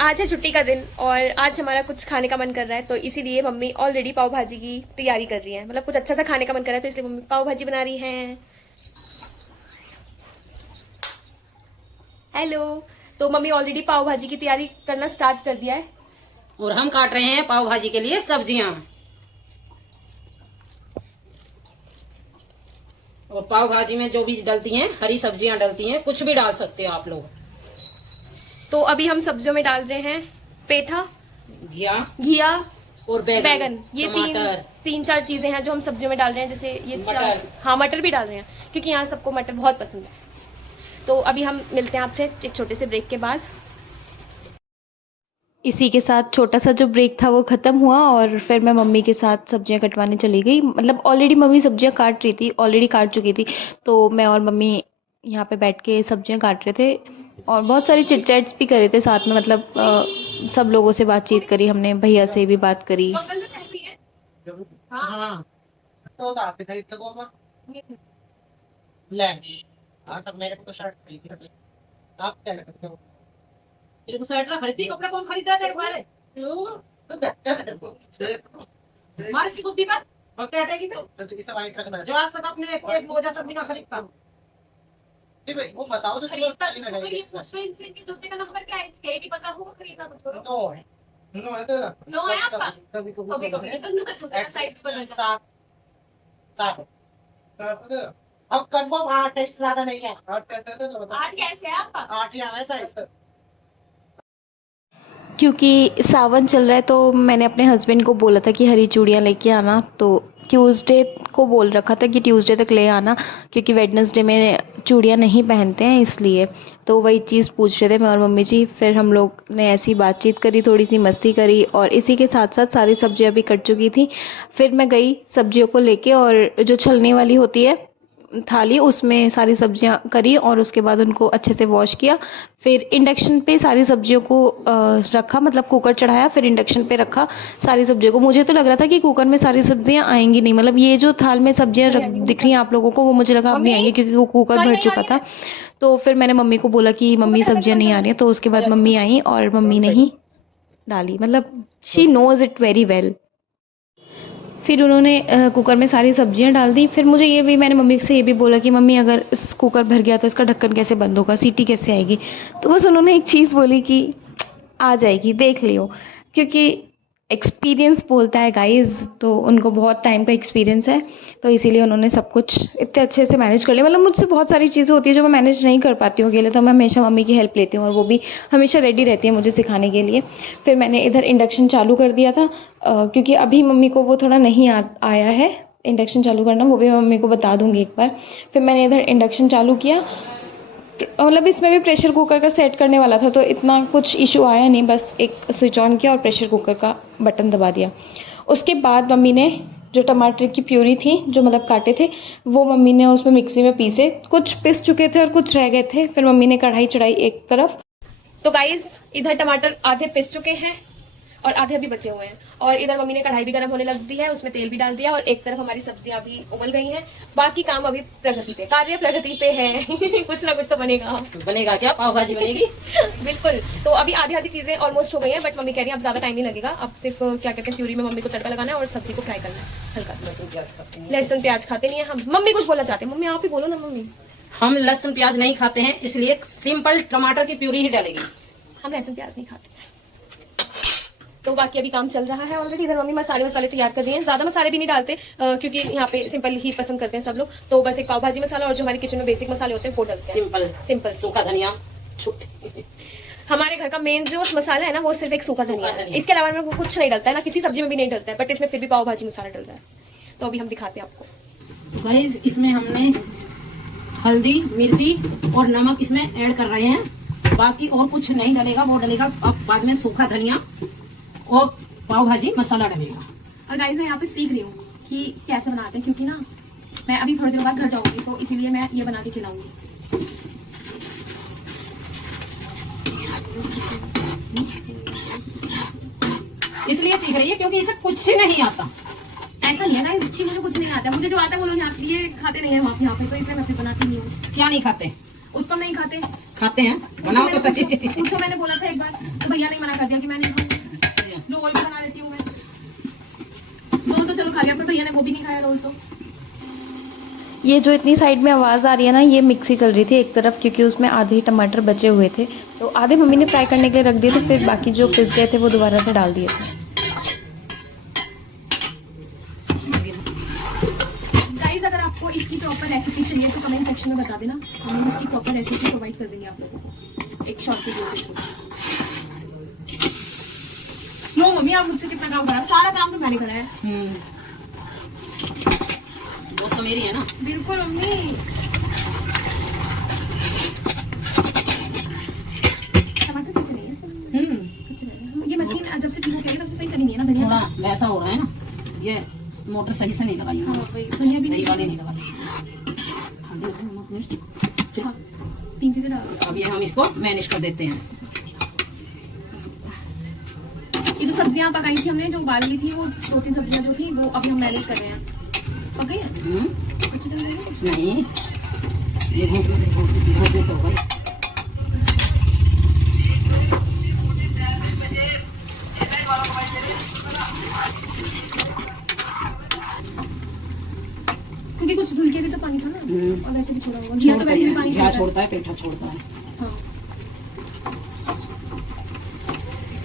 आज है छुट्टी का दिन और आज हमारा कुछ खाने का मन कर रहा है, तो इसीलिए मम्मी ऑलरेडी पाव भाजी की तैयारी कर रही है। मतलब कुछ अच्छा सा खाने का मन कर रहा है, तो इसलिए मम्मी पाव भाजी बना रही है। हेलो। तो मम्मी ऑलरेडी पाव भाजी की तैयारी करना स्टार्ट कर दिया है और हम काट रहे हैं पाव भाजी के लिए सब्जियां। और पाव भाजी में जो भी डलती हैं, हरी सब्जियां डलती हैं, कुछ भी डाल सकते हो आप लोग। तो अभी हम सब्जियों में डाल रहे हैं पेठा, घिया घिया और बैगन, ये टमाटर, तीन चार चीजें हैं जो हम सब्जियों में डाल रहे हैं। जैसे ये मटर। हाँ, मटर भी डाल रहे हैं क्योंकि यहाँ सबको मटर बहुत पसंद है। तो अभी हम मिलते हैं आपसे एक छोटे से ब्रेक के बाद। इसी के साथ छोटा सा जो ब्रेक था वो ख़त्म हुआ और फिर मैं मम्मी के साथ सब्जियां कटवाने चली गई। मतलब ऑलरेडी मम्मी सब्जियां काट रही थी, ऑलरेडी काट चुकी थी। तो मैं और मम्मी यहाँ पे बैठ के सब्जियां काट रहे थे और बहुत सारी चिट चैट्स भी कर रहे थे साथ में। मतलब सब लोगों से बातचीत करी हमने, भैया से भी बात करी। हाँ। मेरे को तो शर्ट खरीदी, आप क्या करते हो? तेरे को स्वेटर खरीदी, कपड़ा कौन खरीदा तेरे को? मार इसकी कुत्ती पर पकड़े हटेगी पे। तो इसे वाइट रखना है। जो आज तक अपने एक मोजा तक भी ना खरीदता। नहीं भाई, वो बताओ तो खरीदता ये सोच रहे इनसे कि जूते का नंबर क्या है, इसके ही नहीं पता होगा, खरीदना कुछ छोड़ो। नो है, नो है तेरा, नो है आपका? कभी कभी कभी तो जूते का साइज बदल जाता है। सात सात है तेरा। अब कंफर्म 8 है, इससे ज्यादा नहीं है। 8 कैसे है तेरा बता। 8 कैसे है आपका? 8 ही है वैसा है। क्योंकि सावन चल रहा है तो मैंने अपने हस्बैंड को बोला था कि हरी चूड़ियाँ लेके आना। तो ट्यूसडे को बोल रखा था कि ट्यूसडे तक ले आना, क्योंकि वेडनेसडे में चूड़ियाँ नहीं पहनते हैं इसलिए। तो वही चीज़ पूछ रहे थे मैं और मम्मी जी। फिर हम लोग ने ऐसी बातचीत करी, थोड़ी सी मस्ती करी और इसी के साथ साथ सारी सब्जियाँ भी कट चुकी थी। फिर मैं गई सब्जियों को लेके और जो छलनी वाली होती है थाली, उसमें सारी सब्जियां करी और उसके बाद उनको अच्छे से वॉश किया। फिर इंडक्शन पे सारी सब्जियों को रखा, मतलब कुकर चढ़ाया, फिर इंडक्शन पे रखा सारी सब्जियों को। मुझे तो लग रहा था कि कुकर में सारी सब्जियां आएंगी नहीं, मतलब ये जो थाल में सब्जियां दिख रही हैं आप लोगों को, वो मुझे लगा अब नहीं आएंगी क्योंकि वो कुकर भर चुका था। तो फिर मैंने मम्मी को बोला कि मम्मी सब्जियां नहीं आ रही हैं। तो उसके बाद मम्मी आई और मम्मी ने ही डाली, मतलब she knows it very well. फिर उन्होंने कुकर में सारी सब्जियां डाल दी। फिर मुझे ये भी, मैंने मम्मी से ये भी बोला कि मम्मी अगर इस कुकर भर गया तो इसका ढक्कन कैसे बंद होगा, सीटी कैसे आएगी। तो बस उन्होंने एक चीज़ बोली कि आ जाएगी, देख लियो। क्योंकि एक्सपीरियंस बोलता है गाइस, तो उनको बहुत टाइम का एक्सपीरियंस है। तो इसीलिए उन्होंने सब कुछ इतने अच्छे से मैनेज कर लिया। मतलब मुझसे बहुत सारी चीज़ें होती है जो मैं मैनेज नहीं कर पाती हूँ अकेले, तो मैं हमेशा मम्मी की हेल्प लेती हूँ और वो भी हमेशा रेडी रहती है मुझे सिखाने के लिए। फिर मैंने इधर इंडक्शन चालू कर दिया था क्योंकि अभी मम्मी को वो थोड़ा नहीं आया है इंडक्शन चालू करना, वो भी मैं मम्मी को बता दूंगी एक बार। फिर मैंने इधर इंडक्शन चालू किया। मतलब इसमें भी प्रेशर कुकर का सेट करने वाला था तो इतना कुछ इशू आया नहीं, बस एक स्विच ऑन किया और प्रेशर कुकर का बटन दबा दिया। उसके बाद मम्मी ने जो टमाटर की प्यूरी थी, जो मतलब काटे थे, वो मम्मी ने उसमें मिक्सी में पीसे। कुछ पिस चुके थे और कुछ रह गए थे। फिर मम्मी ने कढ़ाई चढ़ाई एक तरफ। तो गाइस इधर टमाटर आधे पिस चुके हैं और आधे अभी बचे हुए हैं। और इधर मम्मी ने कढ़ाई भी गर्म होने लग दी है, उसमें तेल भी डाल दिया और एक तरफ हमारी सब्जियां भी उबल गई हैं। बाकी काम अभी प्रगति पे, कार्य प्रगति पे है। कुछ ना कुछ तो बनेगा। बनेगा क्या? पाव भाजी बनेगी। बिल्कुल। तो अभी आधी आधी चीजें ऑलमोस्ट हो गई हैं, बट मम्मी कह रही है अब ज्यादा टाइम नहीं लगेगा। अब सिर्फ क्या कहते हैं, प्यूरी में मम्मी को तड़का लगाना है और सब्जी को फ्राई करना है हल्का सा। लहसुन प्याज खाते हैं। लहसुन प्याज खाते नहीं है हम। मम्मी कुछ बोलना चाहते हैं। मम्मी आप ही बोलो ना। मम्मी हम लहसुन प्याज नहीं खाते हैं, इसलिए सिंपल टमाटर की प्यूरी ही डालेगी। हम लहसुन प्याज नहीं खाते हैं। तो बाकी अभी काम चल रहा है ऑलरेडी। इधर मम्मी मसाले तैयार कर दिए हैं। ज्यादा मसाले भी नहीं डालते क्योंकि यहाँ पे सिंपल ही पसंद करते हैं सब लोग। तो बस एक पाव भाजी मसाला और जो हमारे किचन में बेसिक मसाले होते हैं वो डालते हैं। सिंपल सूखा धनिया। हमारे घर का मेन जो मसाला है ना, वो सिर्फ एक सूखा धनिया है। इसके अलावा में कुछ नहीं डलता है ना, किसी सब्जी में भी नहीं डलता है, बट इसमें फिर भी पाव भाजी मसाला डलता है। तो अभी हम दिखाते हैं आपको। गाइस इसमें हमने हल्दी, मिर्ची और नमक इसमें ऐड कर रहे हैं। बाकी और कुछ नहीं डलेगा, वो डलेगा अब बाद में सूखा धनिया और पाव भाजी मसाला डलेगा। और गाइस मैं यहाँ पे सीख रही हूँ कि कैसे बनाते हैं, क्योंकि ना मैं अभी थोड़े दिनों बाद घर जाऊंगी, तो इसीलिए मैं ये बना के खिलाऊंगी। इसलिए सीख रही है क्योंकि इसे कुछ नहीं आता। ऐसा नहीं है ना कि मुझे कुछ नहीं आता। मुझे जो आता है वो लोग ये खाते नहीं है वहाँ पे, तो इसलिए मैं फिर बनाती नहीं हूँ। क्या नहीं खाते? उत्पम नहीं खाते, खाते हैं, बनाओ तो सही। उसको मैंने बोला था एक बार, तो भैया ने मना कर दिया कि मैं नहीं खाऊंगी। रोल भी बना लेती हूँ मैं, रोल तो चलो खा लिया, पर भैया ने वो भी नहीं खाया रोल। तो ये जो इतनी साइड में आवाज़ आ रही है ना, ये मिक्सी चल रही थी एक तरफ, क्योंकि उसमें आधे टमाटर बचे हुए थे, तो आधे मम्मी ने फ्राई करने के लिए रख दिए थे, फिर बाकी जो पिस गए थे वो दोबारा से डाल दिए थे। गाइस, अगर आपको इसकी प्रॉपर रेसिपी चाहिए तो कमेंट सेक्शन में बता देना, हम इसकी प्रॉपर रेसिपी प्रोवाइड कर देंगे आप लोगों को एक शॉर्ट वीडियो के। लो मम्मी, आप मुझसे कितना काम करा, सारा काम तो मैंने करा है। वो तो मेरी है ना। बिल्कुल मम्मी। टमाटर कैसे नहीं है? ये मशीन जब से ठीक हो गई तब से सही चली नहीं है ना धनिया। थोड़ा वैसा हो रहा है ना, ये मोटर सही से नहीं लगाई। हाँ भाई, धनिया भी सही वाली नहीं लगाई। हल्दी, नमक, मिर्च, सिर्फ 3 चीजें डाल। अब ये हम इसको मैनेज कर देते हैं। ये जो सब्जियां पकाई थी हमने, जो उबाल ली थी, वो 2-3 सब्जियां जो थी वो अभी हम मैनेज कर रहे हैं। पक गई है? कुछ डल रही है? नहीं, ये घोटने से होगा। क्योंकि कुछ धुल के भी तो पानी था ना, और वैसे भी छोड़ा होगा। घिया तो वैसे भी पानी घिया छोड़ता है, पेठा छोड़ता है। हाँ।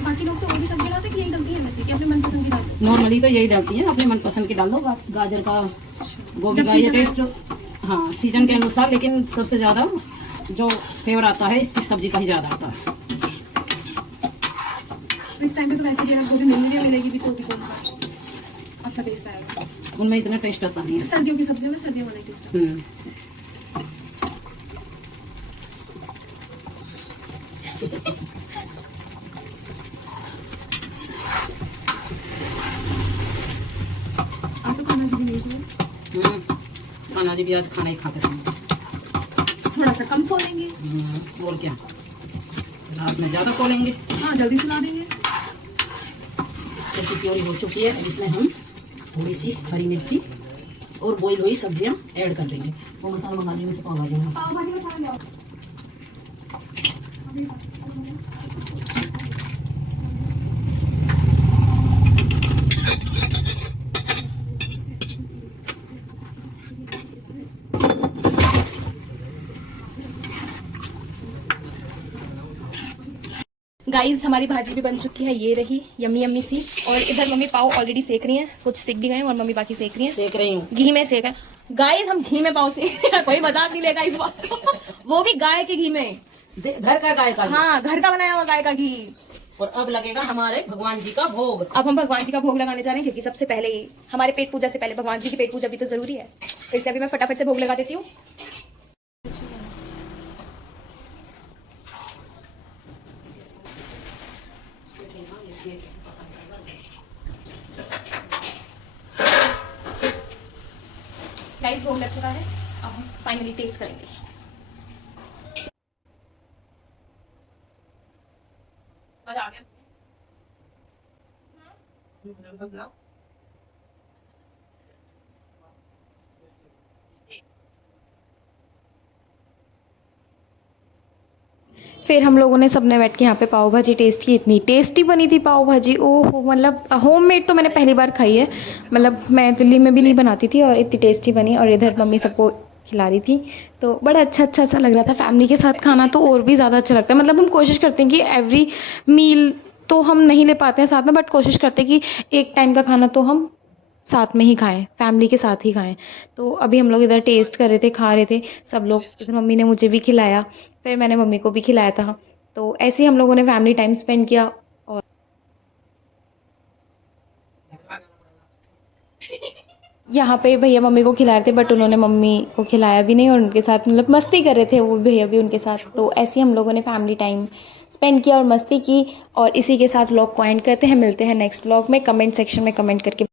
बाकी लोग तो और भी सब्जी डालते हैं कि यही डलती है वैसे, कि अपने मनपसंद की डालते हैं? नॉर्मली तो यही डालती है, अपने मनपसंद की डाल दो। गाजर का, गोभी का, ये टेस्ट हाँ सीजन के अनुसार, लेकिन सबसे ज्यादा जो फेवर आता है इस सब्जी का ही ज्यादा आता है। इस टाइम पे तो वैसे भी अगर गोभी मिलेगी भी तो भी कौन सा अच्छा टेस्ट आएगा, उनमें इतना टेस्ट आता नहीं है। सर्दियों की सब्जियों में सर्दियों वाला टेस्ट आता है। आज तो खाना जी भी नहीं सुना, खाना जी भी आज खाना ही खाते समय थोड़ा सा कम सो लेंगे। और क्या, रात में ज्यादा सो लेंगे। हाँ, जल्दी सुला देंगे। सब्जी प्योरी हो चुकी है, अब इसमें हम थोड़ी सी हरी मिर्ची और बॉईल हुई सब्जियां ऐड कर देंगे। वो मसाला मंगा लेने से पाव भाजी में पाव भाजी मसाला ले आओ। गाइस, हमारी भाजी भी बन चुकी है, ये रही यम्मी यम्मी सी। और इधर मम्मी पाव ऑलरेडी सेक रही हैं, कुछ सेक भी गए हैं और मम्मी बाकी सेक रही हैं। सेक रही हूँ, घी में सेक है। गाइस, हम घी में पाव सेक रहे हैं, कोई मजाक नहीं लेगा इस बात को। वो भी गाय के घी में, घर का गाय का घी। हाँ, घर का बनाया हुआ गाय का घी। और अब लगेगा हमारे भगवान जी का भोग। अब हम भगवान जी का भोग लगाने जा रहे हैं, क्योंकि सबसे पहले ही हमारे पेट पूजा से पहले भगवान जी की पेट पूजा भी तो जरूरी है, तो इसलिए अभी मैं फटाफट से भोग लगा देती हूँ। गाइस, भोग लग चुका है, अब हम फाइनली टेस्ट करेंगे। मजा आ गया। फिर हम लोगों ने सबने बैठ के यहाँ पे पाव भाजी टेस्ट की। इतनी टेस्टी बनी थी पाव भाजी, ओह, मतलब होममेड तो मैंने पहली बार खाई है, मतलब मैं दिल्ली में भी नहीं बनाती थी, और इतनी टेस्टी बनी। और इधर मम्मी सबको खिला रही थी, तो बड़ा अच्छा सा लग रहा था। फैमिली के साथ खाना तो और भी ज़्यादा अच्छा लगता है। मतलब हम कोशिश करते हैं कि एवरी मील तो हम नहीं ले पाते हैं साथ में, बट कोशिश करते हैं कि एक टाइम का खाना तो हम साथ में ही खाएं, फैमिली के साथ ही खाएं। तो अभी हम लोग इधर टेस्ट कर रहे थे, खा रहे थे सब लोग। इधर मम्मी ने मुझे भी खिलाया, फिर मैंने मम्मी को भी खिलाया था। तो ऐसे ही हम लोगों ने फैमिली टाइम स्पेंड किया। और यहाँ पे भैया मम्मी को खिला रहे थे, बट उन्होंने मम्मी को खिलाया भी नहीं, और उनके साथ मतलब मस्ती कर रहे थे वो भैया भी उनके साथ। तो ऐसे ही हम लोगों ने फैमिली टाइम स्पेंड किया और मस्ती की। और इसी के साथ व्लॉग को एंड करते हैं। मिलते हैं नेक्स्ट व्लॉग में। कमेंट सेक्शन में कमेंट करके